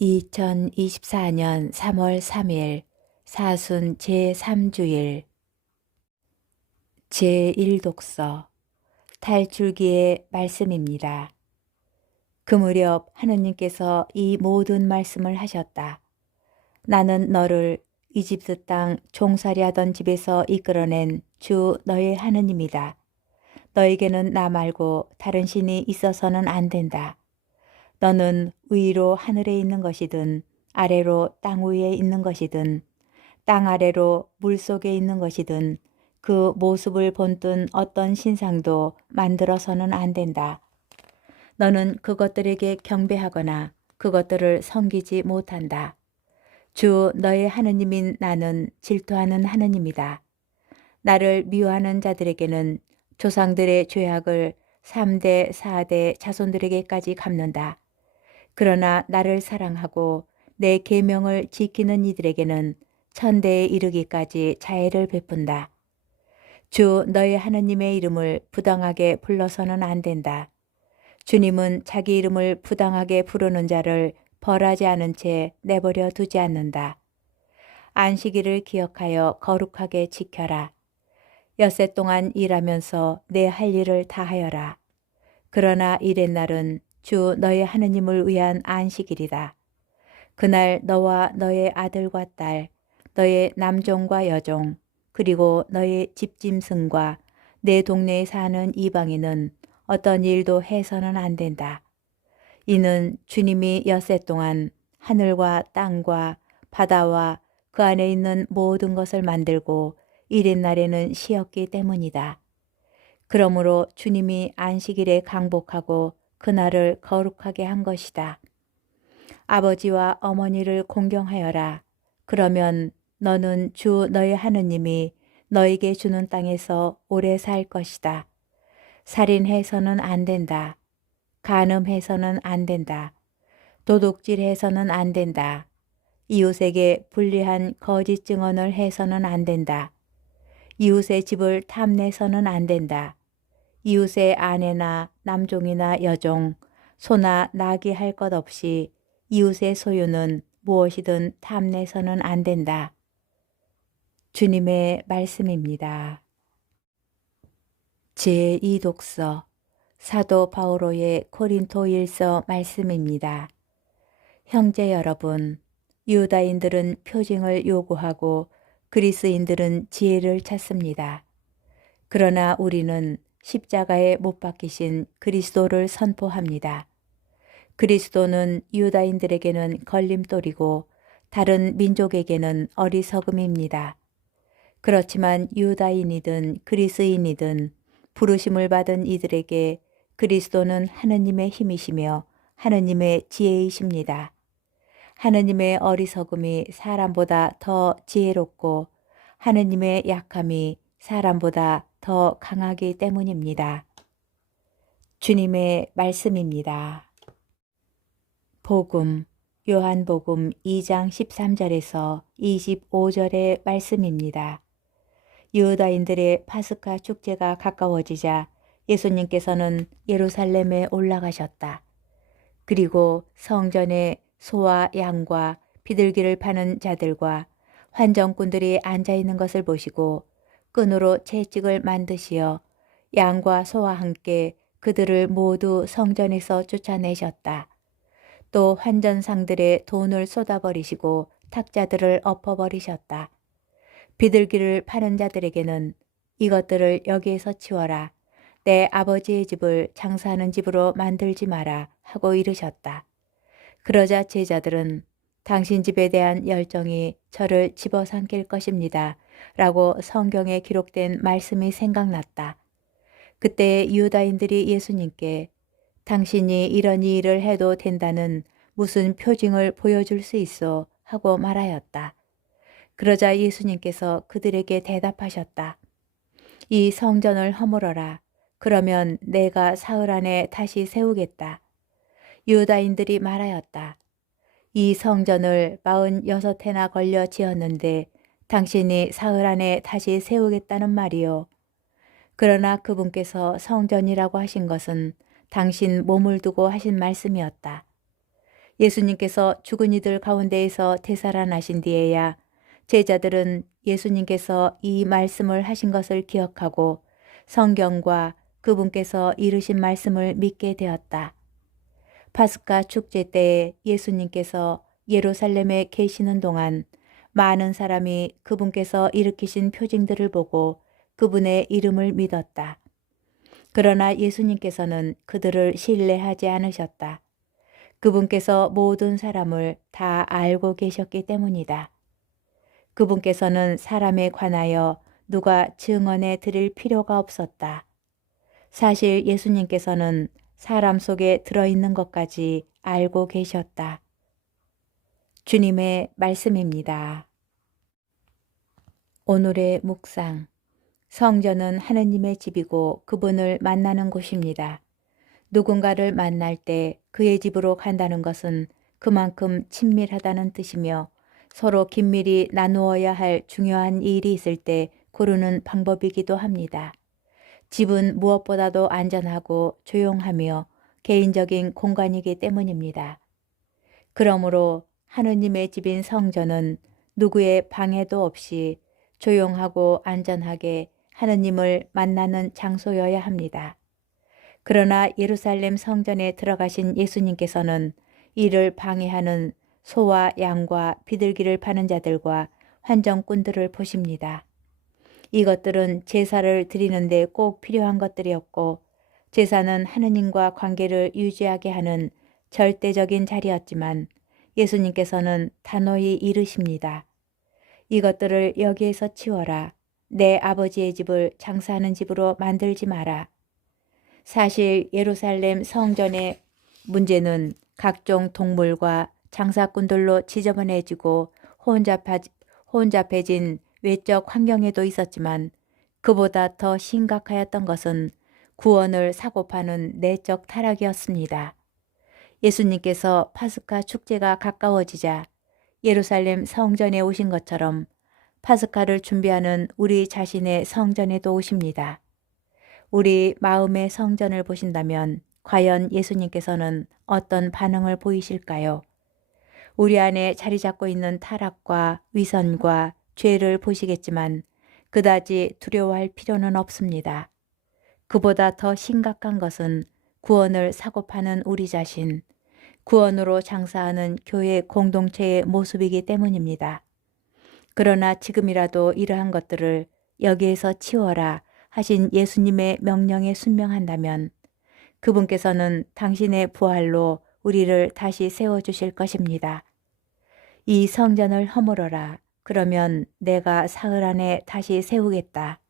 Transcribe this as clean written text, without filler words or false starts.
2024년 3월 3일 사순 제3주일 제1독서 탈출기의 말씀입니다. 그 무렵 하느님께서 이 모든 말씀을 하셨다. 나는 너를 이집트 땅 종살이하던 집에서 이끌어낸 주 너의 하느님이다. 너에게는 나 말고 다른 신이 있어서는 안 된다. 너는 위로 하늘에 있는 것이든 아래로 땅 위에 있는 것이든 땅 아래로 물 속에 있는 것이든 그 모습을 본뜬 어떤 신상도 만들어서는 안 된다. 너는 그것들에게 경배하거나 그것들을 섬기지 못한다. 주 너의 하느님인 나는 질투하는 하느님이다. 나를 미워하는 자들에게는 조상들의 죄악을 3대 4대 자손들에게까지 갚는다. 그러나 나를 사랑하고 내 계명을 지키는 이들에게는 천대에 이르기까지 자애를 베푼다. 주 너의 하느님의 이름을 부당하게 불러서는 안 된다. 주님은 자기 이름을 부당하게 부르는 자를 벌하지 않은 채 내버려 두지 않는다. 안식일을 기억하여 거룩하게 지켜라. 엿새 동안 일하면서 내 할 일을 다하여라. 그러나 이렛날은 주 너의 하느님을 위한 안식일이다. 그날 너와 너의 아들과 딸, 너의 남종과 여종, 그리고 너의 집짐승과 내 동네에 사는 이방인은 어떤 일도 해서는 안 된다. 이는 주님이 엿새 동안 하늘과 땅과 바다와 그 안에 있는 모든 것을 만들고 이렛날에는 쉬었기 때문이다. 그러므로 주님이 안식일에 강복하고 그날을 거룩하게 한 것이다. 아버지와 어머니를 공경하여라. 그러면 너는 주 너의 하느님이 너에게 주는 땅에서 오래 살 것이다. 살인해서는 안 된다. 간음해서는 안 된다. 도둑질해서는 안 된다. 이웃에게 불리한 거짓 증언을 해서는 안 된다. 이웃의 집을 탐내서는 안 된다. 이웃의 아내나 남종이나 여종, 소나 나귀 할 것 없이 이웃의 소유는 무엇이든 탐내서는 안 된다. 주님의 말씀입니다. 제2독서 사도 바오로의 고린토일서 말씀입니다. 형제 여러분, 유다인들은 표징을 요구하고 그리스인들은 지혜를 찾습니다. 그러나 우리는 십자가에 못 박히신 그리스도를 선포합니다. 그리스도는 유다인들에게는 걸림돌이고 다른 민족에게는 어리석음입니다. 그렇지만 유다인이든 그리스인이든 부르심을 받은 이들에게 그리스도는 하느님의 힘이시며 하느님의 지혜이십니다. 하느님의 어리석음이 사람보다 더 지혜롭고 하느님의 약함이 사람보다 더 강하기 때문입니다. 주님의 말씀입니다. 복음, 요한복음 2장 13절에서 25절의 말씀입니다. 유다인들의 파스카 축제가 가까워지자 예수님께서는 예루살렘에 올라가셨다. 그리고 성전에 소와 양과 비둘기를 파는 자들과 환전꾼들이 앉아 있는 것을 보시고 끈으로 채찍을 만드시어 양과 소와 함께 그들을 모두 성전에서 쫓아내셨다. 또 환전상들의 돈을 쏟아버리시고 탁자들을 엎어버리셨다. 비둘기를 파는 자들에게는 이것들을 여기에서 치워라. 내 아버지의 집을 장사하는 집으로 만들지 마라 하고 이르셨다. 그러자 제자들은 당신 집에 대한 열정이 저를 집어삼킬 것입니다. 라고 성경에 기록된 말씀이 생각났다. 그때 유다인들이 예수님께 당신이 이런 일을 해도 된다는 무슨 표징을 보여줄 수 있어 하고 말하였다. 그러자 예수님께서 그들에게 대답하셨다. 이 성전을 허물어라. 그러면 내가 사흘 안에 다시 세우겠다. 유다인들이 말하였다. 이 성전을 46해나 걸려 지었는데 당신이 사흘 안에 다시 세우겠다는 말이요. 그러나 그분께서 성전이라고 하신 것은 당신 몸을 두고 하신 말씀이었다. 예수님께서 죽은 이들 가운데에서 되살아나신 뒤에야 제자들은 예수님께서 이 말씀을 하신 것을 기억하고 성경과 그분께서 이루신 말씀을 믿게 되었다. 파스카 축제 때에 예수님께서 예루살렘에 계시는 동안 많은 사람이 그분께서 일으키신 표징들을 보고 그분의 이름을 믿었다. 그러나 예수님께서는 그들을 신뢰하지 않으셨다. 그분께서 모든 사람을 다 알고 계셨기 때문이다. 그분께서는 사람에 관하여 누가 증언해 드릴 필요가 없었다. 사실 예수님께서는 사람 속에 들어있는 것까지 알고 계셨다. 주님의 말씀입니다. 오늘의 묵상. 성전은 하느님의 집이고 그분을 만나는 곳입니다. 누군가를 만날 때 그의 집으로 간다는 것은 그만큼 친밀하다는 뜻이며 서로 긴밀히 나누어야 할 중요한 일이 있을 때 고르는 방법이기도 합니다. 집은 무엇보다도 안전하고 조용하며 개인적인 공간이기 때문입니다. 그러므로 하느님의 집인 성전은 누구의 방해도 없이 조용하고 안전하게 하느님을 만나는 장소여야 합니다. 그러나 예루살렘 성전에 들어가신 예수님께서는 이를 방해하는 소와 양과 비둘기를 파는 자들과 환전꾼들을 보십니다. 이것들은 제사를 드리는데 꼭 필요한 것들이었고 제사는 하느님과 관계를 유지하게 하는 절대적인 자리였지만 예수님께서는 단호히 이르십니다. 이것들을 여기에서 치워라. 내 아버지의 집을 장사하는 집으로 만들지 마라. 사실 예루살렘 성전의 문제는 각종 동물과 장사꾼들로 지저분해지고 혼잡해진 외적 환경에도 있었지만 그보다 더 심각하였던 것은 구원을 사고파는 내적 타락이었습니다. 예수님께서 파스카 축제가 가까워지자 예루살렘 성전에 오신 것처럼 파스카를 준비하는 우리 자신의 성전에도 오십니다. 우리 마음의 성전을 보신다면 과연 예수님께서는 어떤 반응을 보이실까요? 우리 안에 자리 잡고 있는 타락과 위선과 죄를 보시겠지만 그다지 두려워할 필요는 없습니다. 그보다 더 심각한 것은 구원을 사고파는 우리 자신, 구원으로 장사하는 교회 공동체의 모습이기 때문입니다. 그러나 지금이라도 이러한 것들을 여기에서 치워라 하신 예수님의 명령에 순명한다면 그분께서는 당신의 부활로 우리를 다시 세워주실 것입니다. 이 성전을 허물어라. 그러면 내가 사흘 안에 다시 세우겠다.